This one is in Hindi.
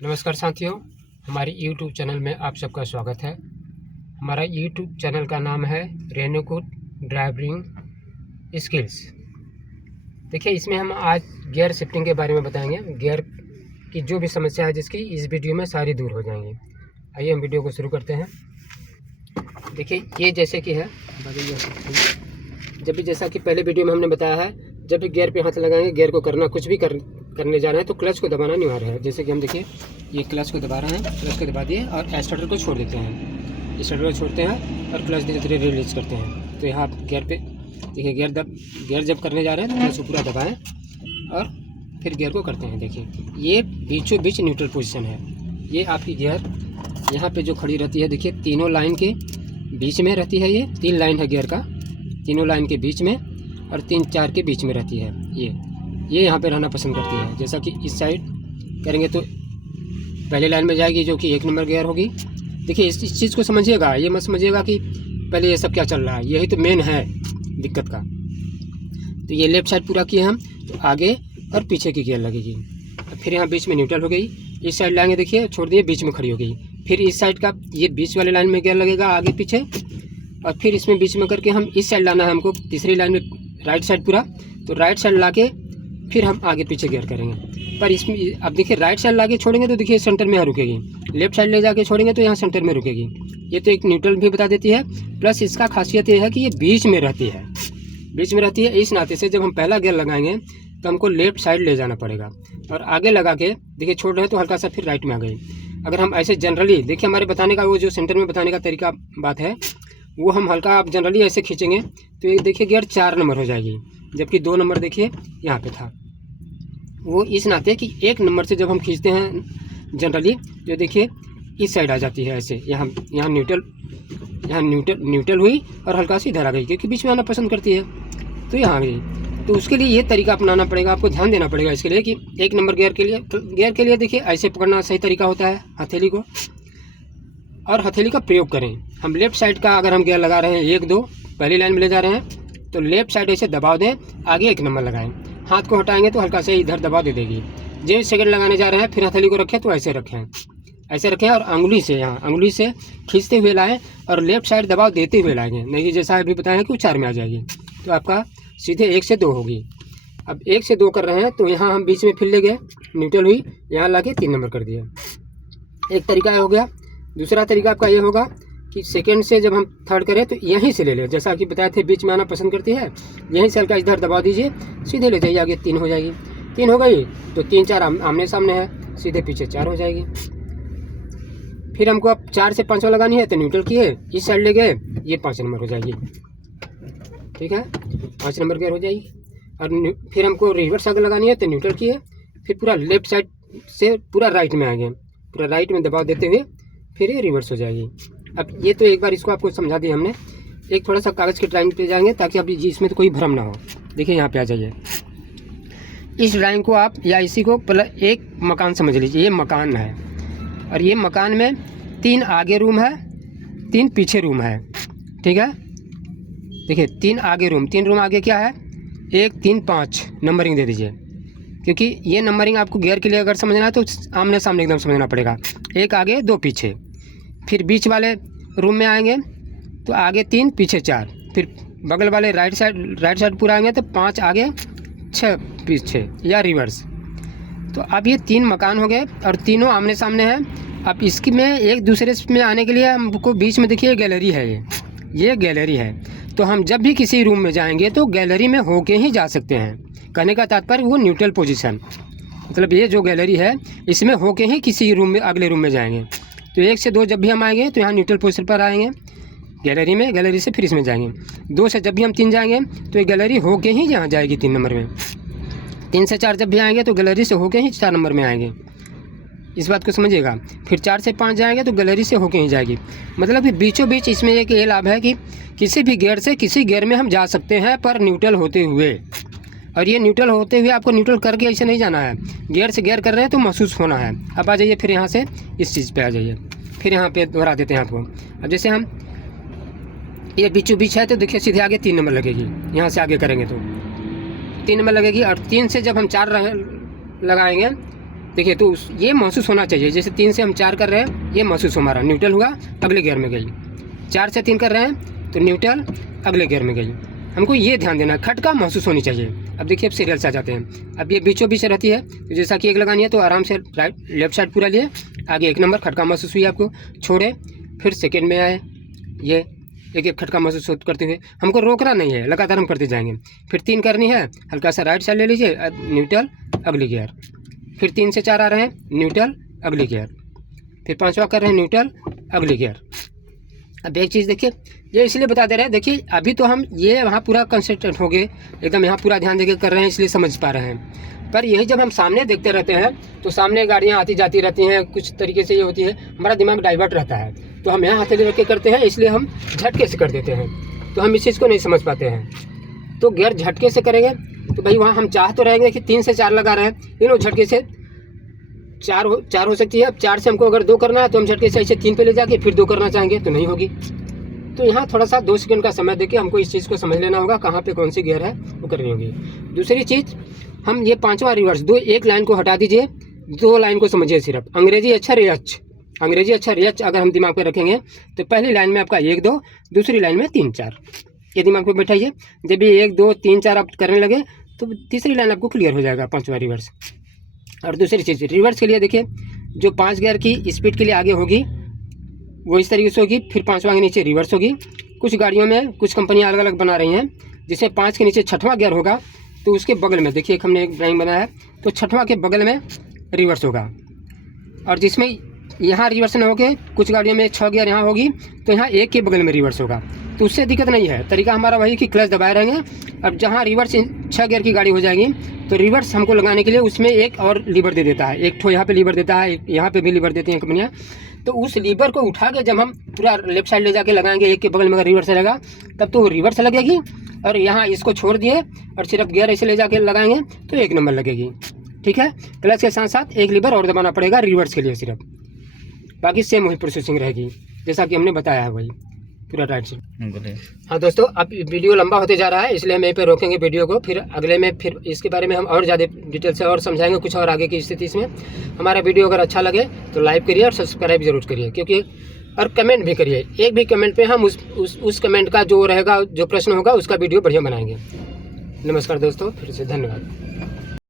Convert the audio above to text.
नमस्कार साथियों, हमारी YouTube चैनल में आप सबका स्वागत है। हमारा YouTube चैनल का नाम है रेनोकूट ड्राइविंग स्किल्स। देखिए, इसमें हम आज गियर शिफ्टिंग के बारे में बताएंगे। गियर की जो भी समस्या है जिसकी इस वीडियो में सारी दूर हो जाएंगी। आइए हम वीडियो को शुरू करते हैं। देखिए, ये जैसे कि है, जब भी जैसा कि पहले वीडियो में हमने बताया है, जब भी गियर पे हाथ लगाएंगे, गियर को कुछ भी करने जा रहे हैं तो क्लच को दबाना अनिवार्य है। जैसे कि हम देखिए, ये क्लच को दबा रहे हैं, क्लच को दबा दिए और एक्सीलरेटर को छोड़ देते हैं। एक्सीलरेटर को छोड़ते हैं और क्लच धीरे धीरे रिलीज करते हैं। तो यहाँ गियर पे देखिए, गियर जब करने जा रहे हैं तो क्लच को पूरा दबाएं और फिर गियर को करते हैं। देखिए, ये बीचों बीच न्यूट्रल पोजीशन है। ये आपकी गियर यहाँ पे जो खड़ी रहती है, देखिए तीनों लाइन के बीच में रहती है। ये 3 लाइन है गियर का, तीनों लाइन के बीच में और 3-4 के बीच में रहती है। ये यहाँ पे रहना पसंद करती है। जैसा कि इस साइड करेंगे तो पहले लाइन में जाएगी, जो कि 1 नंबर गियर होगी। देखिए, इस चीज़ को समझिएगा, ये मत समझिएगा कि पहले ये सब क्या चल रहा है, यही तो मेन है दिक्कत का। तो ये लेफ्ट साइड पूरा किए हम, तो आगे और पीछे की गियर लगेगी। फिर यहाँ बीच में न्यूट्रल हो गई। इस साइड लाएंगे, देखिए छोड़ दिए, बीच में खड़ी हो गई। फिर इस साइड का ये बीच वाले लाइन में गियर लगेगा आगे पीछे, और फिर इसमें बीच में करके हम इस साइड लाना है हमको, तीसरी लाइन में राइट साइड पूरा। तो राइट साइड ला के फिर हम आगे पीछे गियर करेंगे। पर इसमें अब देखिए, राइट साइड ला के छोड़ेंगे तो देखिए सेंटर में यहाँ रुकेगी, लेफ्ट साइड ले जाके छोड़ेंगे तो यहाँ सेंटर में रुकेगी। ये तो एक न्यूट्रल भी बता देती है। प्लस इसका खासियत ये है कि ये बीच में रहती है, बीच में रहती है। इस नाते से जब हम पहला गियर लगाएंगे तो हमको लेफ्ट साइड ले जाना पड़ेगा और आगे लगा के देखिए छोड़ रहे हैं तो हल्का सा फिर राइट में आ गई। अगर हम ऐसे जनरली देखिए, हमारे बताने का वो जो सेंटर में बताने का तरीका बात है, वो हम हल्का आप जनरली ऐसे खींचेंगे तो ये देखिए गियर 4 नंबर हो जाएगी, जबकि 2 नंबर देखिए यहाँ पे था। वो इस नाते कि 1 नंबर से जब हम खींचते हैं जनरली, जो देखिए इस साइड आ जाती है ऐसे, यहाँ न्यूट्रल हुई और हल्का सी इधर आ गई, क्योंकि बीच में आना पसंद करती है तो यहाँ आ गई। तो उसके लिए ये तरीका अपनाना पड़ेगा, आपको ध्यान देना पड़ेगा इसके लिए कि 1 नंबर गियर के लिए देखिए ऐसे पकड़ना सही तरीका होता है हथेली को, और हथेली का प्रयोग करें। हम लेफ्ट साइड का अगर हम गियर लगा रहे हैं 1-2 पहली लाइन में ले जा रहे हैं तो लेफ्ट साइड ऐसे दबाव दें, आगे 1 नंबर लगाएं। हाथ को हटाएंगे तो हल्का से इधर दबाव दे देगी। जब सेकंड लगाने जा रहे हैं फिर हथेली को रखें तो ऐसे रखें और अंगुली से यहाँ अंगुली से खींचते हुए लाएं और लेफ्ट साइड दबाव देते हुए लाएंगे। नहीं जैसा अभी बताया कि वो 4 में आ जाएगी, तो आपका सीधे 1 से 2 होगी। अब 1 से 2 कर रहे हैं तो यहाँ हम बीच में फिर ले गए, न्यूट्रल हुई, यहाँ ला के 3 नंबर कर दिया। एक तरीका हो गया। दूसरा तरीका आपका ये होगा कि सेकंड से जब हम थर्ड करें तो यहीं से ले लें, जैसा कि बताए थे बीच में आना पसंद करती है, यहीं से हल्का इधर दबा दीजिए, सीधे ले जाइए, आगे 3 हो जाएगी। 3 हो गई तो 3-4 आमने सामने है, सीधे पीछे 4 हो जाएगी। फिर हमको अब 4 से 5 लगानी है तो न्यूट्रल किए, इस साइड ले गए, ये 5 नंबर हो जाएगी। ठीक है, 5 नंबर गियर हो जाएगी। और फिर हमको रिवर्स अगर लगानी है तो न्यूट्रल किए, फिर पूरा लेफ्ट साइड से पूरा राइट में आएंगे, पूरा राइट में दबाव देते हुए फिर ये रिवर्स हो जाएगी। अब ये तो एक बार इसको आपको समझा दिया हमने। एक थोड़ा सा कागज़ के ड्राइंग पे जाएंगे ताकि अभी जी इसमें तो कोई भ्रम ना हो। देखिए, यहाँ पे आ जाइए। इस ड्राइंग को आप या इसी को पहले एक मकान समझ लीजिए। ये मकान है और ये मकान में 3 आगे रूम है, 3 पीछे रूम है। ठीक है, देखिए 3 आगे रूम, 3 रूम आगे क्या है, 1 3 5 नंबरिंग दे दीजिए, क्योंकि ये नंबरिंग आपको गियर के लिए अगर समझना है तो आमने सामने एकदम समझना पड़ेगा। 1 आगे 2 पीछे। फिर बीच वाले रूम में आएंगे तो आगे 3 पीछे 4। फिर बगल वाले राइट साइड पूरा आएंगे तो 5 आगे 6 पीछे या रिवर्स। तो अब ये 3 मकान हो गए और तीनों आमने सामने हैं। अब इसकी में एक दूसरे में आने के लिए हमको बीच में देखिए गैलरी है, ये गैलरी है। तो हम जब भी किसी रूम में जाएंगे तो गैलरी में होके ही जा सकते हैं। कहने का तात्पर्य वो न्यूट्रल पोजीशन, मतलब ये जो गैलरी है इसमें होके ही किसी रूम में अगले रूम में जाएंगे। तो 1 से 2 जब भी हम आएंगे तो यहाँ न्यूट्रल पोजीशन पर आएंगे गैलरी में, गैलरी से फिर इसमें जाएंगे। 2 से जब भी हम 3 जाएंगे तो ये गैलरी होके ही यहाँ जाएगी 3 नंबर में। 3 से 4 जब भी आएंगे तो गैलरी से होके ही 4 नंबर में आएंगे, इस बात को समझिएगा। फिर 4 से 5 जाएंगे तो गैलरी से होके ही जाएगी। मतलब कि बीचों बीच इसमें एक ये लाभ है कि किसी भी गियर से किसी गियर में हम जा सकते हैं, पर न्यूट्रल होते हुए। और ये न्यूट्रल होते हुए आपको न्यूट्रल करके ऐसे नहीं जाना है, गियर से गियर कर रहे हैं तो महसूस होना है। अब आ जाइए, फिर यहाँ से इस चीज़ पे आ जाइए, फिर यहाँ पे दोहरा देते हैं आपको। अब जैसे हम ये बीचों बीच है तो देखिए सीधे आगे 3 नंबर लगेगी, यहाँ से आगे करेंगे तो 3 नंबर लगेगी। और 3 से जब हम 4 लगाएंगे देखिए तो ये महसूस होना चाहिए। जैसे 3 से हम 4 कर रहे हैं, ये महसूस हमारा न्यूट्रल हुआ, अगले गियर में गई। 4 से 3 कर रहे हैं तो न्यूट्रल, अगले गियर में गई। हमको ये ध्यान देना, खटका महसूस होनी चाहिए। अब देखिए अब सीरियल से आ जाते हैं। अब ये बीचों बीच रहती है, तो जैसा कि 1 लगानी है तो आराम से राइट लेफ्ट साइड पूरा लिए, आगे 1 नंबर खटका महसूस हुई आपको, छोड़े, फिर सेकेंड में आए, ये एक एक खटका महसूस करते हुए। हमको रोकना नहीं है, लगातार हम करते जाएंगे। फिर 3 करनी है, हल्का सा राइट साइड ले लीजिए, न्यूट्रल, अगली गियर। फिर 3 से 4 आ रहे हैं, न्यूट्रल, अगली गियर। फिर 5वां कर रहे हैं, न्यूट्रल, अगली गियर। अब एक चीज़ देखिए, ये इसलिए बता दे रहे हैं, देखिए अभी तो हम ये वहाँ पूरा कंसंट्रेट हो गए, एकदम यहाँ पूरा ध्यान देके कर रहे हैं, इसलिए समझ पा रहे हैं। पर यही जब हम सामने देखते रहते हैं तो सामने गाड़ियाँ आती जाती रहती हैं, कुछ तरीके से ये होती है, हमारा दिमाग डाइवर्ट रहता है। तो हम यहाँ हथेली रख के करते हैं, इसलिए हम झटके से कर देते हैं, तो हम इस चीज़ को नहीं समझ पाते हैं। तो गियर झटके से करेंगे तो भाई वहाँ हम चाह तो रहेंगे कि 3 से 4 लगा रहे हैं, लेकिन झटके से 4 हो सकती है। अब 4 से हमको अगर 2 करना है तो हम झटके से ऐसे 3 पे ले जाके फिर 2 करना चाहेंगे तो नहीं होगी। तो यहाँ थोड़ा सा 2 सेकंड का समय देके हमको इस चीज़ को समझ लेना होगा, कहाँ पे कौन सी गियर है वो करनी होगी। दूसरी चीज़, हम ये 5वां रिवर्स, 1 लाइन को हटा दीजिए, 2 लाइन को समझिए सिर्फ। अंग्रेजी अक्षर एच, अंग्रेजी अक्षर एच अगर हम दिमाग पे रखेंगे तो पहली लाइन में आपका 1 2, दूसरी लाइन में 3 4, ये दिमाग पे बैठाइए। जब ये 1 2 3 4 आप करने लगे तो तीसरी लाइन आपको क्लियर हो जाएगा, 5वां रिवर्स। और दूसरी चीज़, रिवर्स के लिए देखिए, जो 5 गियर की स्पीड के लिए आगे होगी वो इस तरीके से होगी, फिर 5वां के नीचे रिवर्स होगी। कुछ गाड़ियों में कुछ कंपनियां अलग अलग बना रही हैं, जिससे 5 के नीचे 6वां गियर होगा तो उसके बगल में देखिए, हमने एक ड्राइंग बनाया है, तो 6वां के बगल में रिवर्स होगा। और जिसमें यहाँ रिवर्स ना होके कुछ गाड़ियों में 6 गियर यहाँ होगी तो यहाँ 1 के बगल में रिवर्स होगा, तो उससे दिक्कत नहीं है। तरीका हमारा वही कि क्लच दबाए रहेंगे। अब जहाँ रिवर्स 6 गियर की गाड़ी हो जाएगी तो रिवर्स हमको लगाने के लिए उसमें एक और लीवर दे देता है, एक ठो यहाँ पे लीवर देता है, यहाँ पे भी लीवर देती हैं कंपनियाँ। तो उस लीवर को उठा के जब हम पूरा लेफ्ट साइड ले जाके लगाएंगे, 1 के बगल में अगर रिवर्स रहेगा तब तो वो रिवर्स लगेगी, और यहाँ इसको छोड़ दिए और सिर्फ गियर ऐसे ले जाके लगाएंगे तो 1 नंबर लगेगी। ठीक है, क्लच के साथ साथ एक लीवर और दबाना पड़ेगा रिवर्स के लिए सिर्फ, बाकी सेम वही प्रोसेसिंग रहेगी जैसा कि हमने बताया है, वही पूरा राइट से। हाँ दोस्तों, अब वीडियो लंबा होते जा रहा है, इसलिए हम यहीं पे रोकेंगे वीडियो को। फिर अगले में फिर इसके बारे में हम और ज़्यादा डिटेल से और समझाएंगे कुछ और आगे की स्थिति इसमें। हमारा वीडियो अगर अच्छा लगे तो लाइक करिए और सब्सक्राइब जरूर करिए, क्योंकि और कमेंट भी करिए। एक भी कमेंट पे हम उस कमेंट का जो रहेगा, जो प्रश्न होगा उसका वीडियो बढ़िया बनाएंगे। नमस्कार दोस्तों, फिर से धन्यवाद।